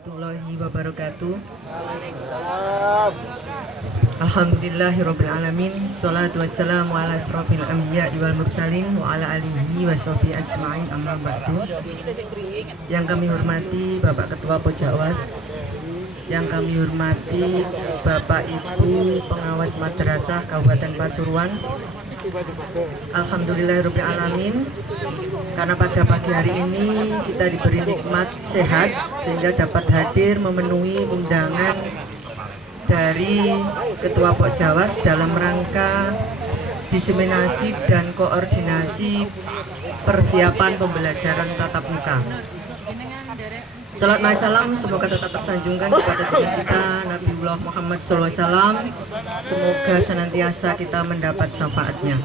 warahmatullahi wabarakatuh. Alhamdulillahirrabbilalamin. Salatu wassalamu ala asrafil anbiya wal mursalin wa ala alihi wa sahbihi ajma'in, amma ba'du. Yang kami hormati Bapak Ketua Pojakwas, yang kami hormati Bapak Ibu Pengawas Madrasah Kabupaten Pasuruan. Alhamdulillahirrabbilalamin, karena pada pagi hari ini kita diberi nikmat sehat sehingga dapat hadir memenuhi undangan dari Ketua Pojakwas dalam rangka diseminasi dan koordinasi persiapan pembelajaran tatap muka. Salat salam semoga tetap tersanjungkan kepada kita Nabiullah Muhammad SAW. Semoga senantiasa kita mendapat syafaatnya.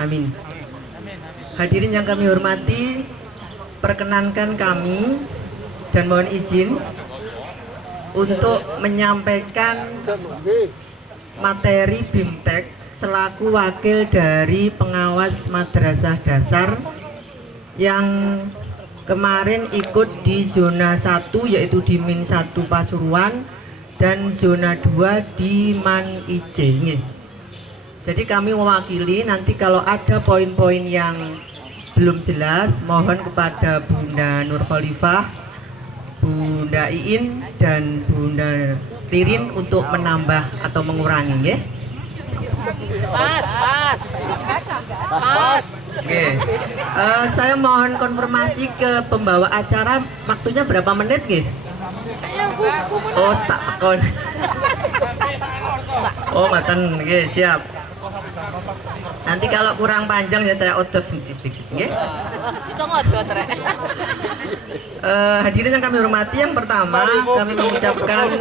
Amin. Hadirin yang kami hormati, perkenankan kami dan mohon izin untuk menyampaikan materi BIMTEK selaku wakil dari pengawas madrasah dasar yang kemarin ikut di zona 1 yaitu di Min 1 Pasuruan dan zona 2 di Man Ice. Jadi kami mewakili, nanti kalau ada poin-poin yang belum jelas mohon kepada Bunda Nur Khalifah, Bunda Iin dan Bunda Ririn untuk menambah atau mengurangi ya. Pas. Oke. Saya mohon konfirmasi ke pembawa acara, waktunya berapa menit nggih? Oh, sakon. Oh, maten nggih, siap. Nanti kalau kurang panjang ya saya odot sedikit nggih. Bisa ngodot rek. Hadirin yang kami hormati, yang pertama kami mengucapkan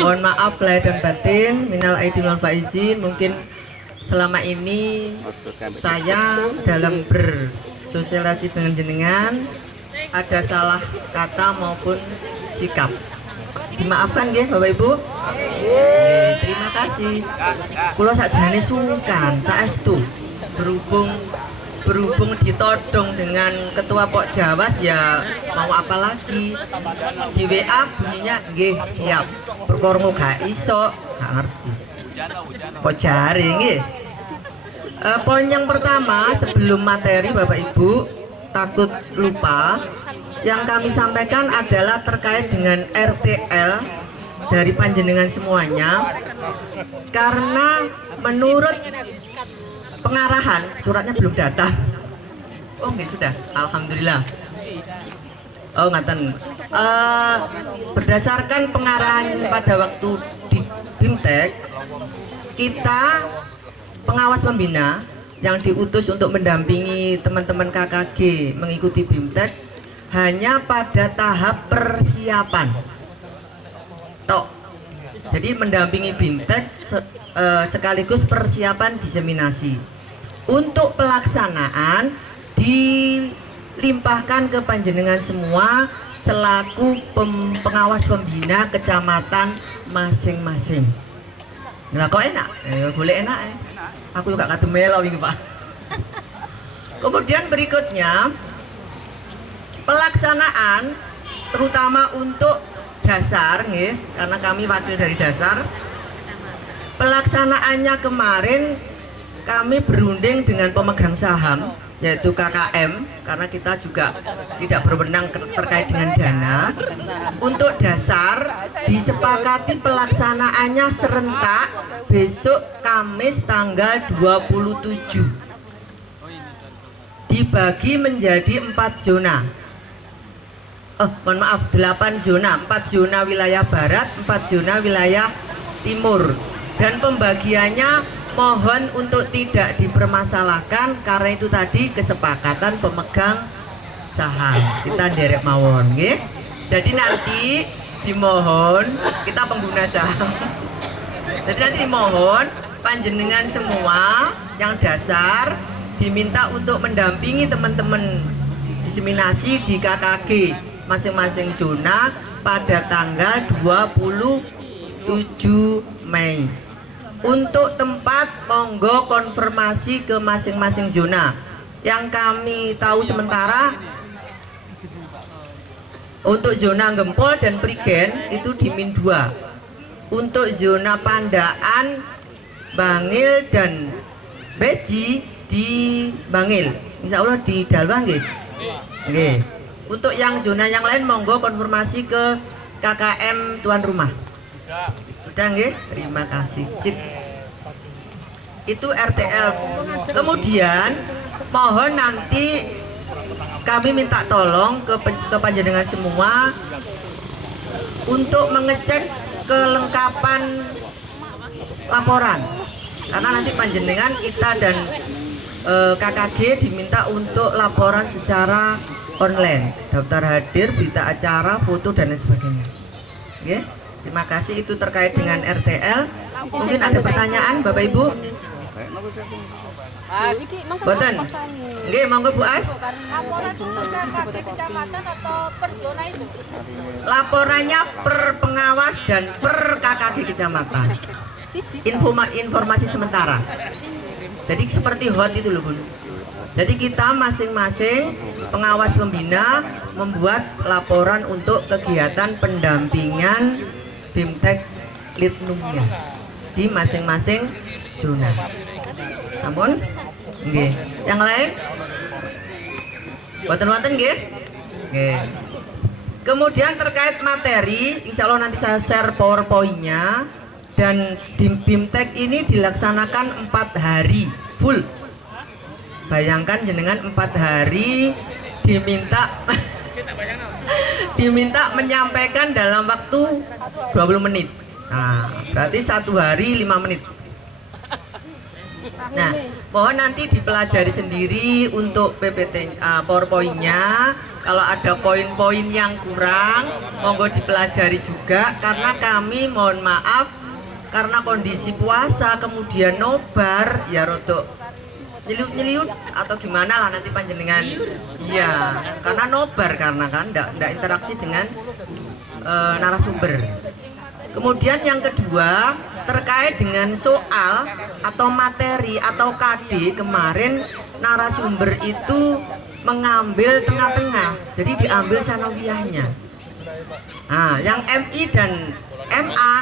mohon maaf lahir dan batin, minal aidin wal faizin. Mungkin selama ini saya dalam bersosialisasi dengan jenengan ada salah kata maupun sikap, dimaafkan nggih Bapak Ibu. Terima kasih. Kula sakjane sungkan saestu berhubung ditodong dengan Ketua Pojakwas ya mau apa lagi. Di WA bunyinya nggih siap, perkara gak iso gak ngerti kok jare nggih. Poin yang pertama sebelum materi Bapak Ibu takut lupa, yang kami sampaikan adalah terkait dengan RTL dari panjenengan semuanya, karena menurut pengarahan suratnya belum datang. Oh nggih sudah, alhamdulillah. Oh ngaten. Berdasarkan pengarahan pada waktu di BIMTEK, kita pengawas pembina yang diutus untuk mendampingi teman-teman KKG mengikuti BIMTEK hanya pada tahap persiapan. Jadi mendampingi BIMTEK sekaligus persiapan diseminasi. Untuk pelaksanaan dilimpahkan ke panjenengan semua selaku pengawas pembina kecamatan masing-masing. Nah kok enak? Boleh enak ya? Aku juga kata melo ini Pak. Kemudian berikutnya pelaksanaan terutama untuk dasar nih, karena kami wakil dari dasar. Pelaksanaannya kemarin kami berunding dengan pemegang saham yaitu KKM, karena kita juga tidak berwenang terkait dengan dana. Untuk dasar disepakati pelaksanaannya serentak besok Kamis tanggal 27, dibagi menjadi 4 zona. Mohon maaf, 8 zona, 4 zona wilayah barat, 4 zona wilayah timur. Dan pembagiannya mohon untuk tidak dipermasalahkan karena itu tadi kesepakatan pemegang saham. Kita derek mawon nggih. Jadi nanti dimohon, kita pengguna saham. Jadi nanti dimohon panjenengan semua yang dasar diminta untuk mendampingi teman-teman diseminasi di KKG masing-masing zona pada tanggal 27 Mei. Untuk tempat monggo konfirmasi ke masing-masing zona. Yang kami tahu sementara Untuk zona Gempol dan Prigen itu di min 2. Untuk zona Pandaan, Bangil dan Beji di Bangil. Insya Allah di Dalwah nggih. Nggih. Untuk yang zona yang lain monggo konfirmasi ke KKM tuan rumah. Sudah nggih? Terima kasih. Sip. Itu RTL. Kemudian mohon nanti kami minta tolong ke panjenengan semua untuk mengecek kelengkapan laporan, karena nanti panjenengan kita dan KKG diminta untuk laporan secara online, daftar hadir, berita acara, foto dan lain sebagainya. Oke, terima kasih. Itu terkait dengan RTL. Mungkin ada pertanyaan Bapak Ibu? Boten. Nggih, monggo Bu As. Laporannya per pengawas dan per KKG kecamatan. Informasi sementara. Jadi seperti hot itu loh Bun. Jadi kita masing-masing pengawas pembina membuat laporan untuk kegiatan pendampingan BIMTEK Litnumnya di masing-masing zona. Sampun? Nggih. Yang lain? Boten-boten nggih? Nggih. Kemudian terkait materi, insya Allah nanti saya share PowerPoint-nya. Dan di BIMTEK ini dilaksanakan 4 hari full. Bayangkan jenengan 4 hari diminta menyampaikan dalam waktu 20 menit. Nah, berarti 1 hari 5 menit. Nah, mohon nanti dipelajari sendiri untuk PPT PowerPoint-nya. Kalau ada poin-poin yang kurang, monggo dipelajari juga, karena kami mohon maaf karena kondisi puasa kemudian nobar ya rodok nyeliut-nyeliut atau gimana lah nanti panjenengan. Iya, karena nobar, karena kan ndak interaksi dengan narasumber. Kemudian yang kedua terkait dengan soal atau materi atau KD, kemarin narasumber itu mengambil tengah-tengah, jadi diambil sanawiyahnya. Nah, yang MI dan MA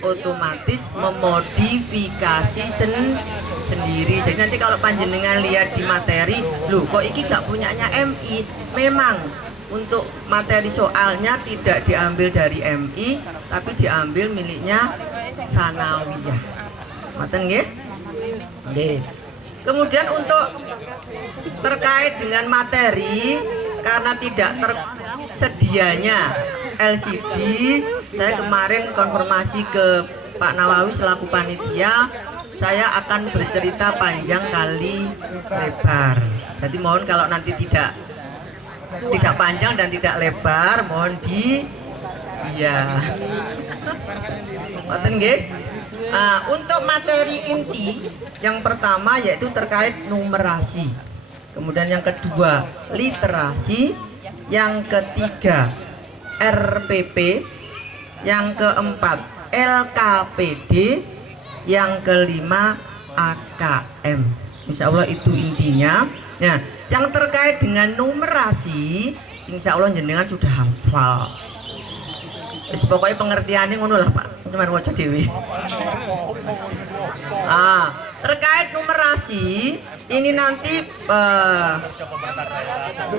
otomatis memodifikasi sendiri. Jadi nanti kalau panjenengan lihat di materi, loh kok iki gak punyanya MI. Memang untuk materi soalnya tidak diambil dari MI, tapi diambil miliknya sanawiyah. Maten nggih? Nggih. Kemudian untuk terkait dengan materi, karena tidak tersedianya LCD, saya kemarin konfirmasi ke Pak Nawawi selaku panitia, saya akan bercerita panjang kali lebar. Jadi mohon kalau nanti tidak panjang dan tidak lebar, mohon iya. Ngoten nggih. Untuk materi inti yang pertama yaitu terkait numerasi. Kemudian yang kedua literasi, yang ketiga RPP, yang keempat LKPD, yang kelima AKM. Insya Allah itu intinya. Nah, yang terkait dengan numerasi, insya Allah jenengan sudah hafal. Pokoknya pengertiannya ngono lah Pak, cuman waca dewi. Terkait numerasi ini nanti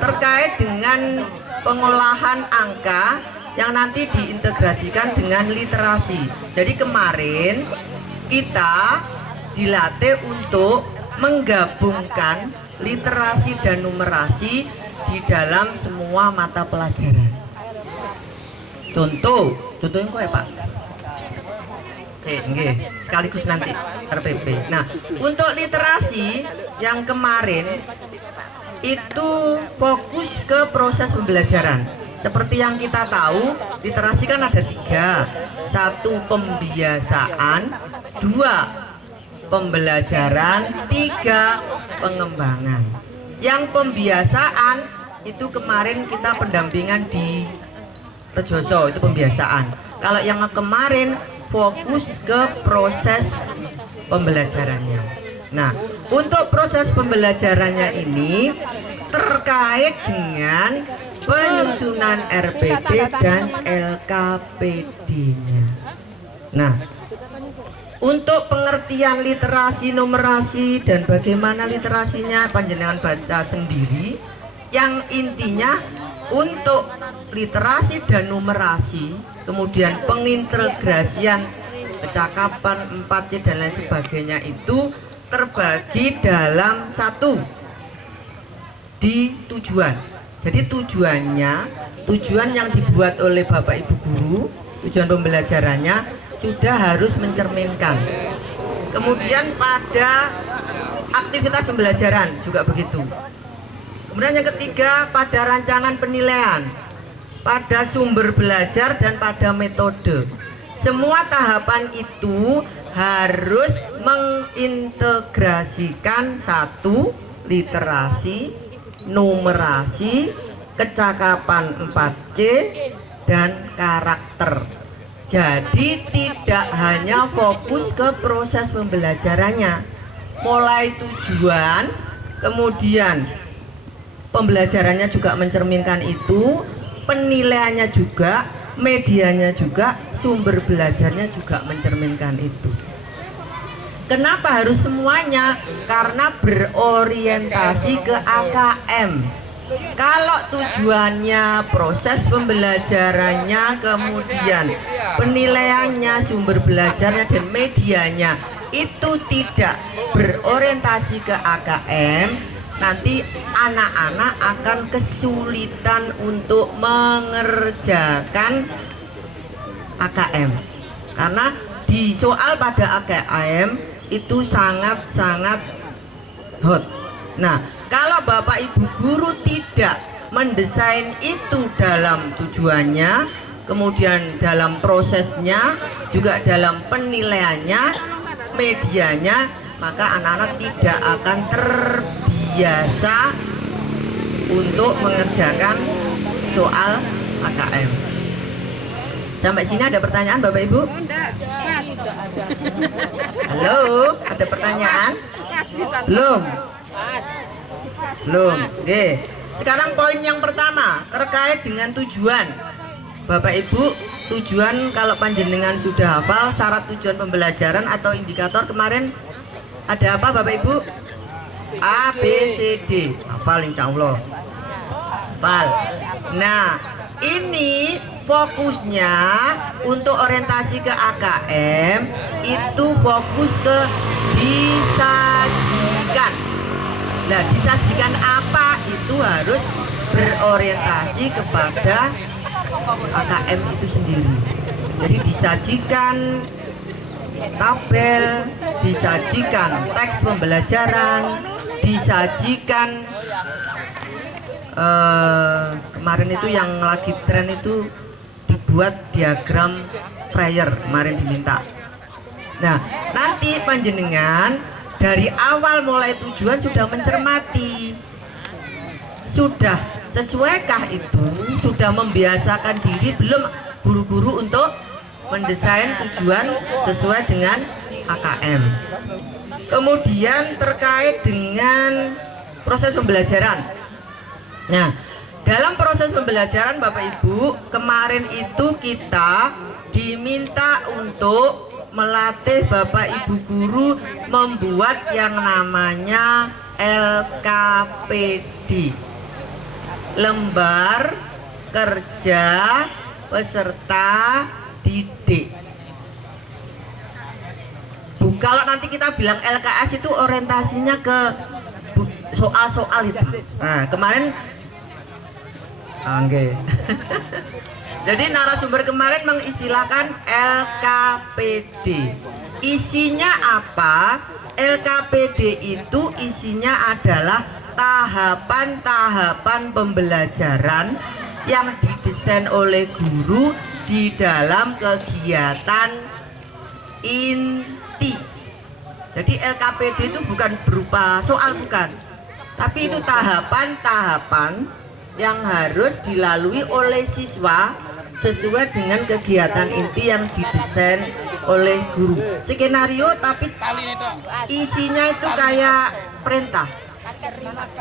terkait dengan pengolahan angka yang nanti diintegrasikan dengan literasi. Jadi kemarin kita dilatih untuk menggabungkan literasi dan numerasi di dalam semua mata pelajaran. Contohnya kok ya Pak? Sekaligus nanti RPP. Nah, untuk literasi yang kemarin itu fokus ke proses pembelajaran. Seperti yang kita tahu, literasi kan ada 3. 1 pembiasaan, 2 pembelajaran, 3 pengembangan. Yang pembiasaan itu kemarin kita pendampingan di Rejoso, itu pembiasaan. Kalau yang kemarin fokus ke proses pembelajarannya. Nah, untuk proses pembelajarannya ini terkait dengan penyusunan RPP dan LKPD-nya. Nah, untuk pengertian literasi numerasi dan bagaimana literasinya panjenengan baca sendiri. Yang intinya untuk literasi dan numerasi, kemudian pengintegrasian kecakapan 4C dan lain sebagainya itu terbagi dalam satu di tujuan. Jadi tujuan yang dibuat oleh Bapak Ibu guru, tujuan pembelajarannya sudah harus mencerminkan. Kemudian pada aktivitas pembelajaran juga begitu. Kemudian yang ketiga pada rancangan penilaian, pada sumber belajar dan pada metode. Semua tahapan itu harus mengintegrasikan satu literasi, numerasi, kecakapan 4C dan karakter. Jadi tidak hanya fokus ke proses pembelajarannya, mulai tujuan, kemudian pembelajarannya juga mencerminkan itu, penilaiannya juga, medianya juga, sumber belajarnya juga mencerminkan itu. Kenapa harus semuanya? Karena berorientasi ke AKM. Kalau tujuannya, proses pembelajarannya, kemudian penilaiannya, sumber belajarnya dan medianya itu tidak berorientasi ke AKM, nanti anak-anak akan kesulitan untuk mengerjakan AKM. Karena di soal pada AKM itu sangat-sangat hot. Nah, kalau Bapak Ibu guru tidak mendesain itu dalam tujuannya, kemudian dalam prosesnya, juga dalam penilaiannya, medianya, maka anak-anak tidak akan terbiasa untuk mengerjakan soal AKM. Sampai sini ada pertanyaan Bapak Ibu? Halo, ada pertanyaan? Belum? Belum. Oke. Sekarang poin yang pertama terkait dengan tujuan. Bapak Ibu, tujuan kalau panjenengan sudah hafal syarat tujuan pembelajaran atau indikator kemarin ada apa Bapak Ibu? A, B, C, D. Hafal insya Allah. Hafal. Nah, ini fokusnya untuk orientasi ke AKM itu fokus ke disajikan. Nah, disajikan apa? Itu harus berorientasi kepada AKM itu sendiri. Jadi disajikan tabel, disajikan teks pembelajaran, disajikan kemarin itu yang lagi tren itu dibuat diagram Freyer, kemarin diminta. Nah, nanti panjenengan dari awal mulai tujuan sudah mencermati, sudah sesuaikah itu, sudah membiasakan diri belum guru-guru untuk mendesain tujuan sesuai dengan AKM. Kemudian terkait dengan proses pembelajaran. Nah, dalam proses pembelajaran Bapak Ibu, kemarin itu kita diminta untuk melatih Bapak Ibu guru membuat yang namanya LKPD, lembar kerja peserta didik. Kalau nanti kita bilang LKS itu orientasinya ke soal-soal itu. Nah, kemarin jadi narasumber kemarin mengistilahkan LKPD. Isinya apa? LKPD itu isinya adalah tahapan-tahapan pembelajaran yang didesain oleh guru di dalam kegiatan inti. Jadi LKPD itu bukan berupa soal, bukan, tapi itu tahapan-tahapan yang harus dilalui oleh siswa sesuai dengan kegiatan inti yang didesain oleh guru. Skenario tapi isinya itu kayak perintah.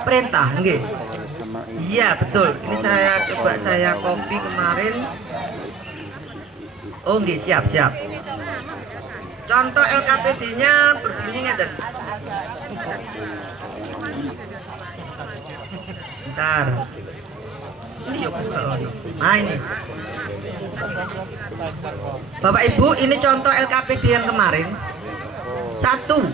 Perintah, nggih. Iya, betul. Ini saya coba saya copy kemarin. Oh, nggih, siap. Contoh LKPD-nya berbunyi ngeten. Bentar. Ini yuk, nah ini. Bapak Ibu, ini contoh LKPD yang kemarin. 1.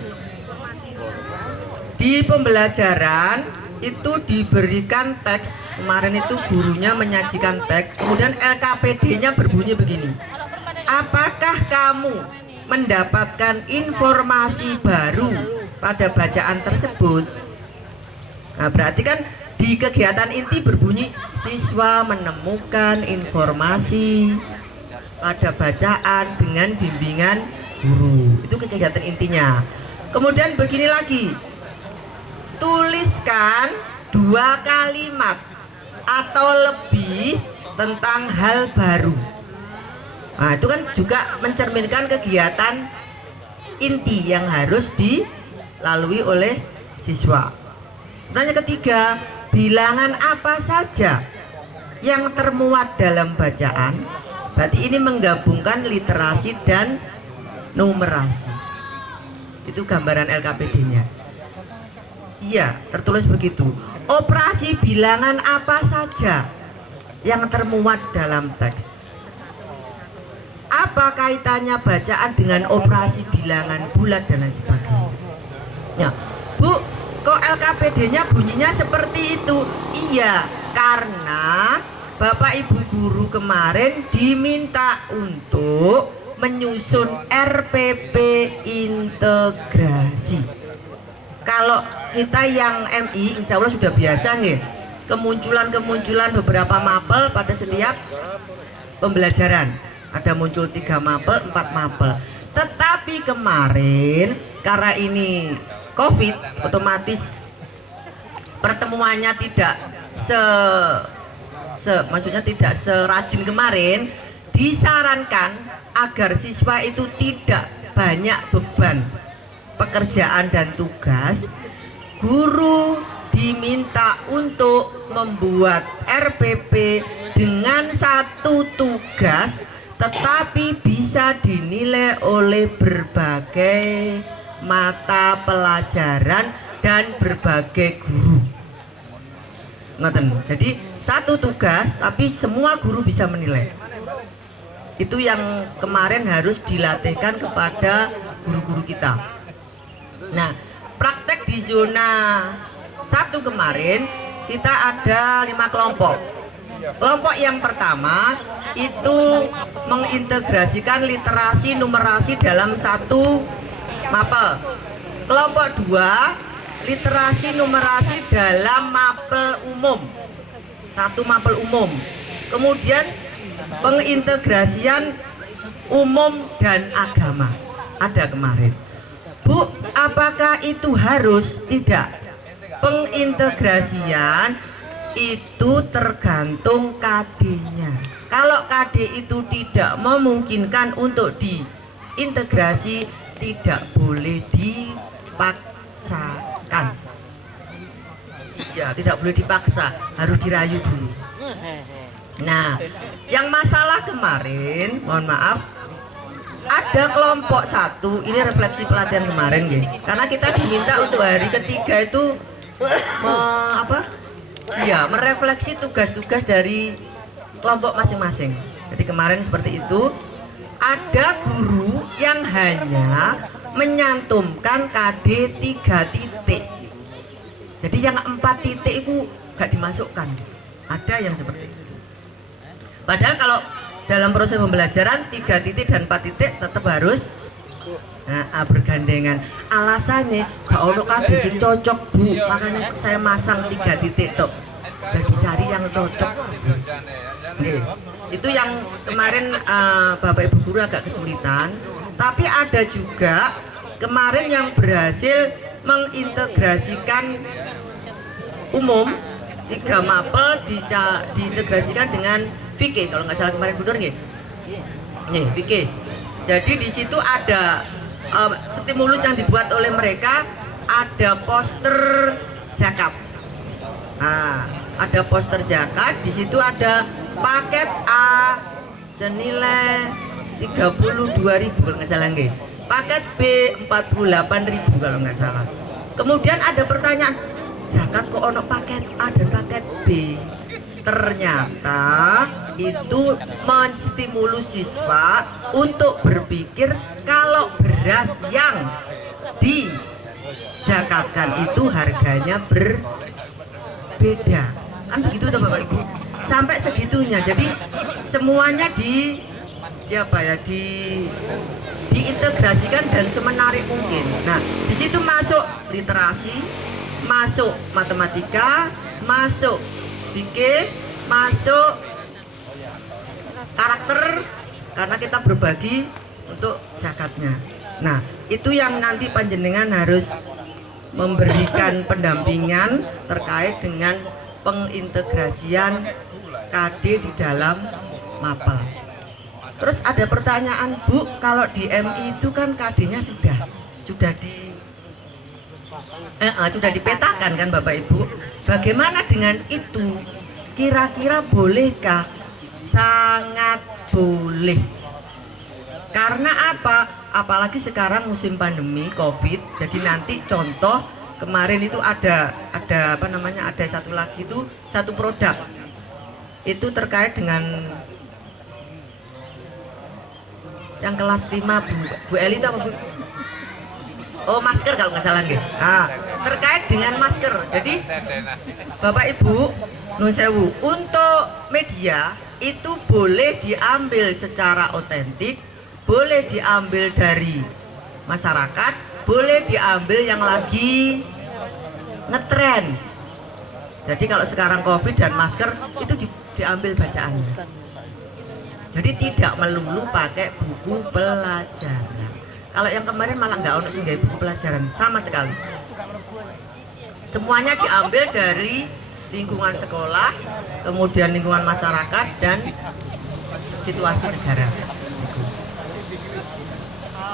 Di pembelajaran itu diberikan teks. Kemarin itu gurunya menyajikan teks. Kemudian LKPD-nya berbunyi begini. Apakah kamu mendapatkan informasi baru pada bacaan tersebut? Nah, berarti kan di kegiatan inti berbunyi siswa menemukan informasi pada bacaan dengan bimbingan guru. Itu kegiatan intinya. Kemudian begini lagi, tuliskan 2 kalimat atau lebih tentang hal baru. Nah, itu kan juga mencerminkan kegiatan inti yang harus dilalui oleh siswa. Kemudian yang ketiga, bilangan apa saja yang termuat dalam bacaan. Berarti ini menggabungkan literasi dan numerasi. Itu gambaran LKPD-nya. Iya, tertulis begitu. Operasi bilangan apa saja yang termuat dalam teks. Apa kaitannya bacaan dengan operasi bilangan bulat dan lain sebagainya? Ya, Bu, kok LKPD-nya bunyinya seperti itu? Iya, karena Bapak Ibu guru kemarin diminta untuk menyusun RPP integrasi. Kalau kita yang MI, insya Allah sudah biasa nggih, kemunculan beberapa mapel pada setiap pembelajaran. Ada muncul 3 mapel, 4 mapel. Tetapi kemarin karena ini COVID, otomatis pertemuannya tidak maksudnya tidak serajin kemarin. Disarankan agar siswa itu tidak banyak beban pekerjaan dan tugas, guru diminta untuk membuat RPP dengan 1 tugas, tetapi bisa dinilai oleh berbagai mata pelajaran dan berbagai guru. Jadi 1 tugas tapi semua guru bisa menilai. Itu yang kemarin harus dilatihkan kepada guru-guru kita. Nah, praktek di zona 1 kemarin kita ada 5 kelompok. Kelompok yang pertama itu mengintegrasikan literasi numerasi dalam 1 mapel. Kelompok 2 literasi numerasi dalam mapel umum, 1 mapel umum. Kemudian pengintegrasian umum dan agama ada kemarin. Bu, apakah itu harus? Tidak. Pengintegrasian itu tergantung KD-nya. Kalau KD itu tidak memungkinkan untuk diintegrasi, tidak boleh dipaksakan. Ya, tidak boleh dipaksa, harus dirayu dulu. Nah, yang masalah kemarin, mohon maaf, ada kelompok 1, ini refleksi pelatihan kemarin ya. Karena kita diminta untuk hari ketiga itu merefleksi tugas-tugas dari kelompok masing-masing. Jadi kemarin seperti itu. Ada guru yang hanya menyantumkan KD 3 titik. Jadi yang 4 titik itu gak dimasukkan. Ada yang seperti itu. Padahal kalau dalam proses pembelajaran 3 titik dan 4 titik tetap harus bergandengan. Alasannya gak ono KD sing cocok, Bu. Makanya saya masang 3 titik tok. Jadi cari yang cocok. Nih, itu yang kemarin Bapak Ibu guru agak kesulitan. Tapi ada juga kemarin yang berhasil mengintegrasikan umum 3 mapel diintegrasikan dengan VK, kalau nggak salah kemarin benar nggih? Nih, VK. Jadi di situ ada stimulus yang dibuat oleh mereka, ada poster zakat. Nah, ada poster zakat, di situ ada paket A senilai 32.000 kalau nggak salah nggih. Paket B 48.000 kalau nggak salah. Kemudian ada pertanyaan, zakat kok ono paket A dan paket B? Ternyata itu menstimulus siswa untuk berpikir kalau beras yang dizakatkan itu harganya berbeda. Kan begitu toh Bapak Ibu? Sampai segitunya. Jadi semuanya diintegrasikan dan semenarik mungkin. Nah, di situ masuk literasi, masuk matematika, masuk fikih, masuk karakter, karena kita berbagi untuk zakatnya. Nah, itu yang nanti panjenengan harus memberikan pendampingan terkait dengan pengintegrasian KD di dalam mapel. Terus ada pertanyaan, Bu, kalau di MI itu kan KD-nya sudah dipetakan kan Bapak Ibu? Bagaimana dengan itu? Kira-kira bolehkah? Sangat boleh. Karena apa? Apalagi sekarang musim pandemi COVID. Jadi nanti contoh kemarin itu ada satu lagi itu satu produk itu terkait dengan yang kelas 5 Bu Eli itu apa Bu? Oh, masker kalau nggak salah nggih. Nah, terkait dengan masker. Jadi Bapak Ibu nun sewu, untuk media itu boleh diambil secara otentik, boleh diambil dari masyarakat, boleh diambil yang lagi ngetren. Jadi kalau sekarang COVID dan masker itu diambil bacaannya. Jadi tidak melulu pakai buku pelajaran. Kalau yang kemarin malah nggak ono sih buku pelajaran sama sekali. Semuanya diambil dari lingkungan sekolah, kemudian lingkungan masyarakat dan situasi negara.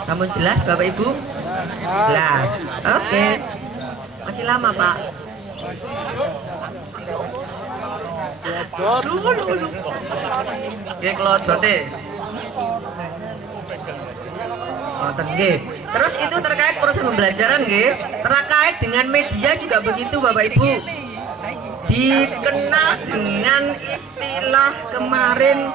Kamu jelas Bapak Ibu? Jelas. Oke. Masih lama Pak? Dulu. Klodote. Terus itu terkait proses pembelajaran nggih, terkait dengan media juga begitu Bapak Ibu. Dikenal dengan istilah kemarin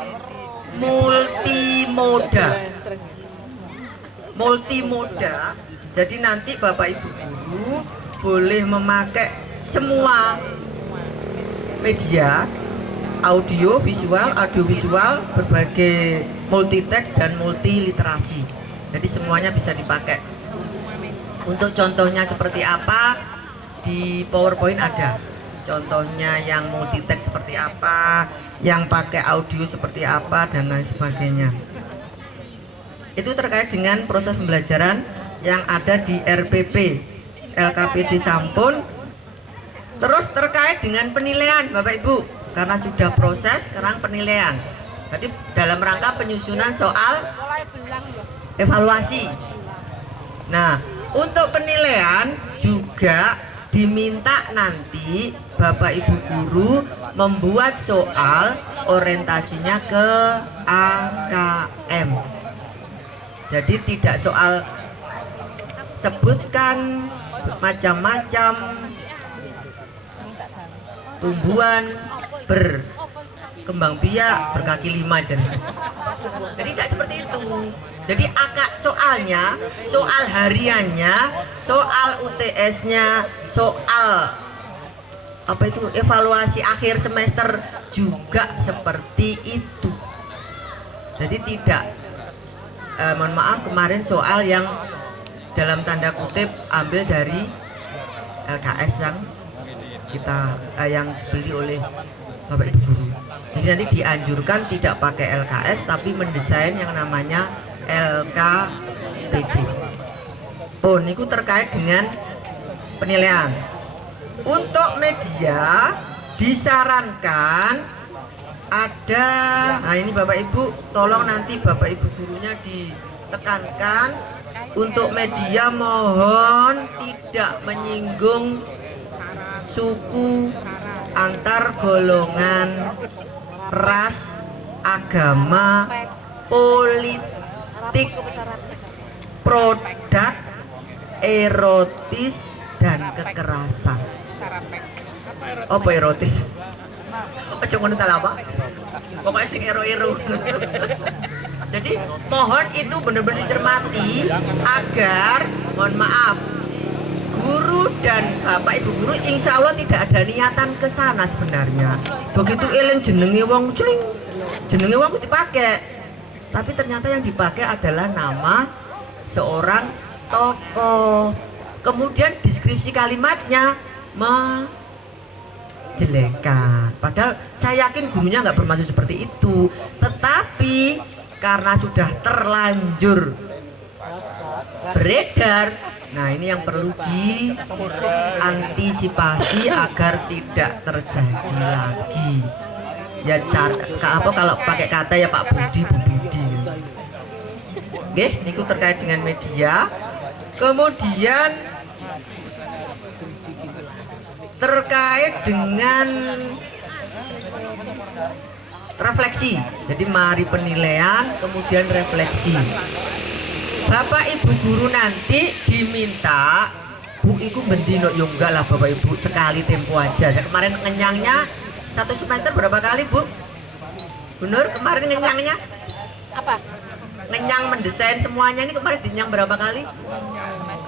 multimoda. Jadi nanti Bapak Ibu guru boleh memakai semua media, audiovisual, berbagai multitek dan multiliterasi. Jadi semuanya bisa dipakai. Untuk contohnya seperti apa, di PowerPoint ada. Contohnya yang multitek seperti apa, yang pakai audio seperti apa, dan lain sebagainya. Itu terkait dengan proses pembelajaran yang ada di RPP LKPD Sampun. Terus terkait dengan penilaian Bapak Ibu, karena sudah proses sekarang penilaian. Berarti dalam rangka penyusunan soal evaluasi. Nah, untuk penilaian juga diminta nanti Bapak Ibu guru membuat soal orientasinya ke AKM. Jadi tidak soal sebutkan macam-macam tumbuhan berkembang biak berkaki 5 jadi tidak seperti itu. Jadi soalnya, soal hariannya, soal UTS-nya, soal evaluasi akhir semester juga seperti itu. Jadi tidak mohon maaf kemarin soal yang dalam tanda kutip ambil dari LKS yang dibeli oleh Bapak Ibu guru. Jadi nanti dianjurkan tidak pakai LKS tapi mendesain yang namanya LKPD. Oh, niku terkait dengan penilaian. Untuk media disarankan ada, nah ini Bapak Ibu tolong nanti Bapak Ibu gurunya ditekankan, untuk media mohon tidak menyinggung suku, antar golongan, ras, agama, politik, produk, erotis, dan kekerasan. Apa erotis? Aja ngono ta apa? Pokoknya sing ero-ero. Jadi mohon itu benar-benar dicermati agar, mohon maaf, guru dan bapak ibu guru insya Allah tidak ada niatan ke sana sebenarnya. Begitu eling jenenge wong cling, jenenge wong dipakai, tapi ternyata yang dipakai adalah nama seorang tokoh. Kemudian deskripsi kalimatnya menjelekan. Padahal saya yakin gurunya nggak bermaksud seperti itu, tetapi karena sudah terlanjur beredar, nah ini yang perlu diantisipasi agar tidak terjadi lagi. Ya apa kalau pakai kata ya Pak Budi, Bu Budi. Oke, itu terkait dengan media. Kemudian terkait dengan refleksi. Jadi mari penilaian, kemudian refleksi. Bapak ibu guru nanti diminta, Bu iku bendino yo enggak lah Bapak ibu, sekali tempo aja. Kemarin ngenyangnya satu semester berapa kali Bu? Bener kemarin ngenyangnya? Apa? Ngenyang mendesain semuanya ini kemarin dinyang berapa kali?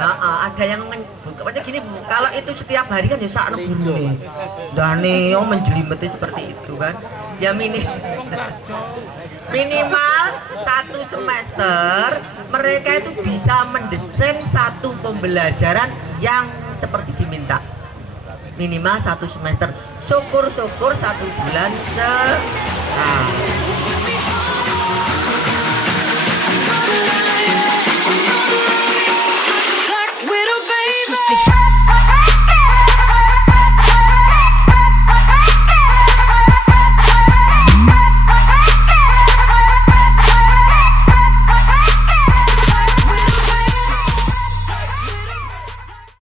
Ada yang pokoknya gini Bu, kalau itu setiap hari kan ya sakno gurune. Dane yo menjelimeti seperti itu kan. Ya minimal satu semester mereka itu bisa mendesain satu pembelajaran yang seperti diminta. Minimal satu semester. Syukur-syukur 1 bulan sekali.